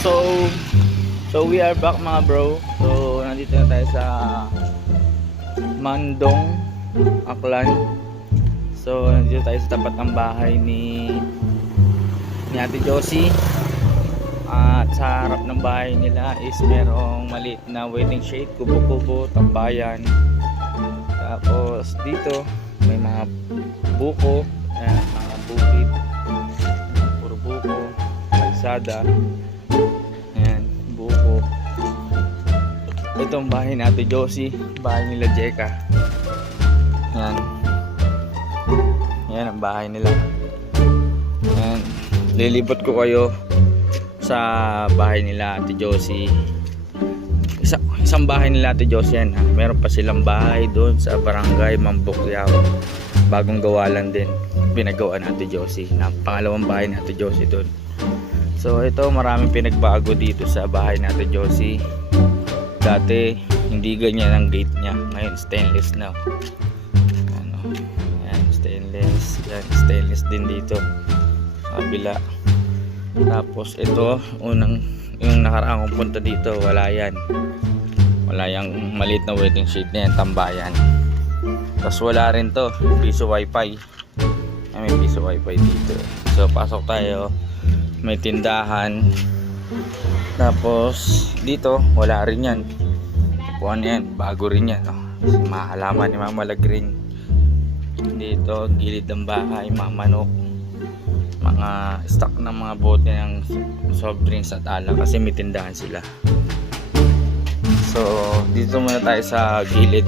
So we are back mga bro. So nandito na tayo sa Mandong, Aklan. So nandito tayo sa tapat ng bahay ni Ate Josie. At sa harap ng bahay nila is merong maliit na waiting shed, kubo-kubo, tambayan. Tapos dito may mga buko, mga bukid, puro buko, kalsada. Ayan, buko. Itong bahay ni Ate Josie, bahay nila Jeka. Ayan. Ayan ang bahay nila. Ayan. Lilibot ko kayo sa bahay nila Ate Josie. Isang bahay nila Ate Josie yan. Meron pa silang bahay doon sa barangay Mambukyao. Bagong gawa lang din. Pinagawa ni Ate Josie. Pangalawang bahay ni Ate Josie doon. So ito, maraming pinagbago dito sa bahay ni Ate Josie. Dati hindi ganyan ang gate niya. Ngayon stainless na. Ano? Ayan, stainless. Yan, stainless din dito. Kabila. Tapos ito, yung nakaraan kong punta dito, wala yan. Wala yung maliit na waiting shed na yan, tambayan. Tapos wala rin to, piso wifi. May piso wifi dito. So pasok tayo, may tindahan. Tapos dito, wala rin yan. Kung ano yan, bago rin yan. Mga halaman ni Mama Lagring. Dito, gilid ng bahay, mga manok. Mga stock ng mga bote ng soft drinks at alak kasi may tindahan sila. So dito muna tayo sa gilid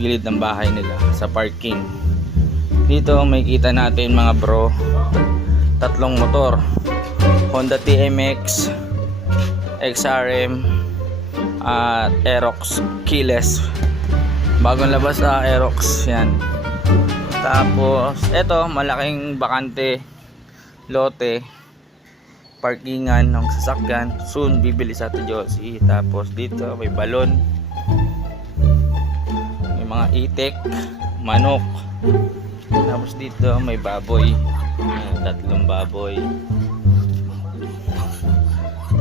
ng bahay nila, sa parking. Dito may kita natin mga bro, tatlong motor, Honda TMX, XRM at Aerox keyless. Bagong labas sa Aerox yan. Tapos eto, malaking bakante lote, parkingan ng sasakyan. Soon bibili sa Ate Josie. Tapos dito may balon, may mga itik, manok. Tapos dito may baboy, tatlong baboy.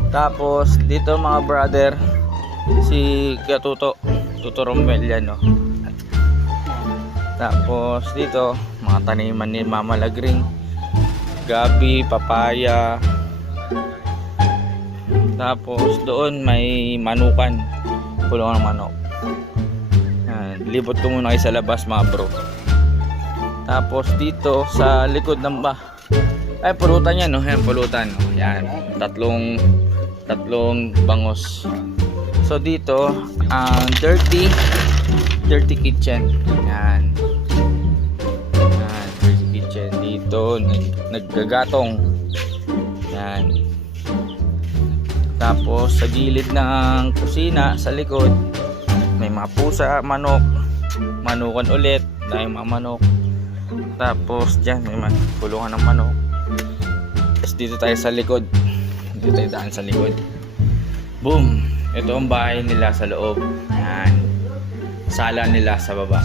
Tapos dito mga brother, si Tuto Romel yan, no? Tapos dito mga taniman ni Mama Lagring, gabi, papaya. Tapos doon may manukan, pulungan ng manok. Yan, libot ko muna kayo sa labas mga bro. Tapos dito sa likod ng pulutan yan, no? Yan, pulutan, no? Yan, tatlong bangos. So dito ang dirty kitchen. Yan. Dito naggagatong. Yan. Tapos sa gilid ng kusina sa likod may mga pusa, manukan ulit, dahil mga manok. Tapos dyan may pulungan ng manok. Tapos dito tayo sa likod, dito tayo daan sa likod. Boom, ito ang bahay nila sa loob. Yan, sala nila sa baba.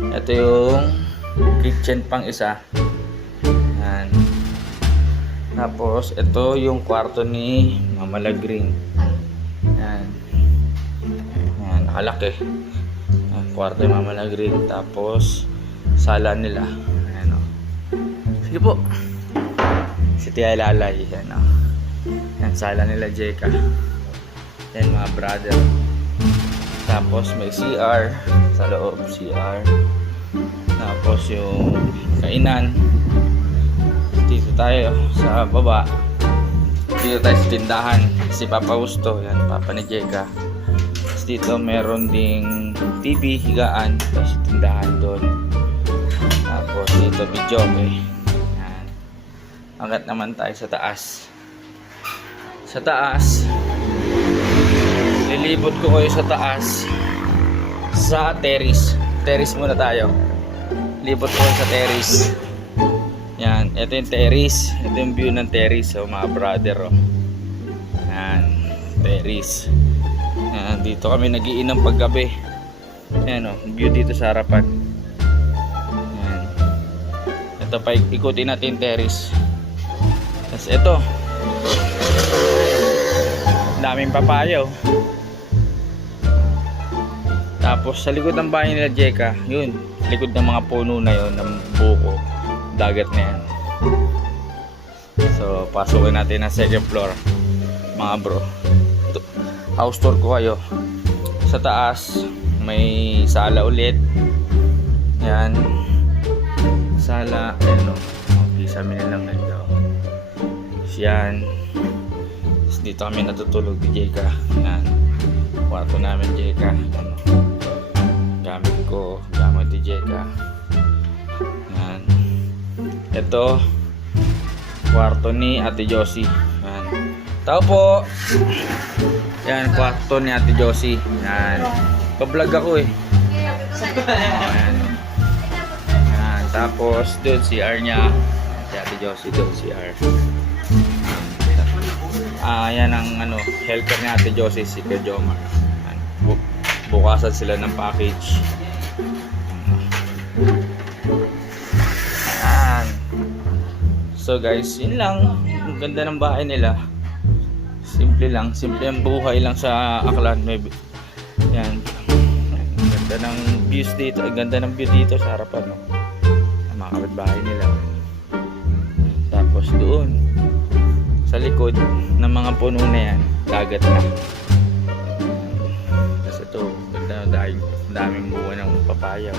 Ito yung kitchen pang isa. Yan. Tapos ito yung kwarto ni Mama Lagring. Yan. Yan, nakalaki. Yan, kwarto ni Mama Lagring. Tapos sala nila. Ayan, o. Sige po. Si Tia Lalay. Yan, o. Yan, sala nila Jeka. Yan mga brother. Tapos may CR sa loob, CR. Tapos yung kainan. Dito tayo sa baba. Dito tayo sa tindahan, si Papa Justo, yan, Papa ni Jeka. Tapos dito meron ding TV, higaan, tapos tindahan doon. Tapos dito video, okay. Yan. Angat naman tayo sa taas. Sa taas, lilibot ko kayo sa taas, sa terrace. Terrace muna tayo. Libot ko sa terrace. Yan, ito yung terrace. Ito yung view ng terrace, so mga brother, oh. Yan, terrace. Yan, dito kami nagiinom paggabi. Yan, oh, view dito sa harapan. Yan. Ito pa, ikutin natin terrace. Tapos ito, Daming papaya oh. Tapos sa likod ng bahay nila Jeka, yun, likod ng mga puno na yun ng buko, dagat na yan. So pasukin natin ang second floor mga bro. House tour ko kayo. Sa taas may sala ulit. Yan, sala, ano, pisa mi nilang ganito. Yan. Tapos dito kami natutulog ni Jeka. Yan, kwarto namin Jeka. Ano, gamit ko, gamit ni Jeka. Yan. Ito kwarto ni Ate Josie. Yan. Tao po. Yan, kwarto ni Ate Josie. Yan. Pa-vlog ako eh. Yan. Yan. Tapos doon CR niya. Si Ate Josie doon CR. Yan ang ano, helper ni Ate Josie, si Kuya Jomar. Yan. Bukasan sila ng package. Yan. So guys, yun lang. Ang ganda ng bahay nila. Simple lang, simple ang buhay lang sa Aklan. Yan. Ang ganda ng views dito, ang ganda ng view dito sa harapan, no? Ang mga kapitbahay nila. Tapos doon sa likod ng mga puno na yan, dagat na. Tapos ito, ganda, daming bunga ng papaya.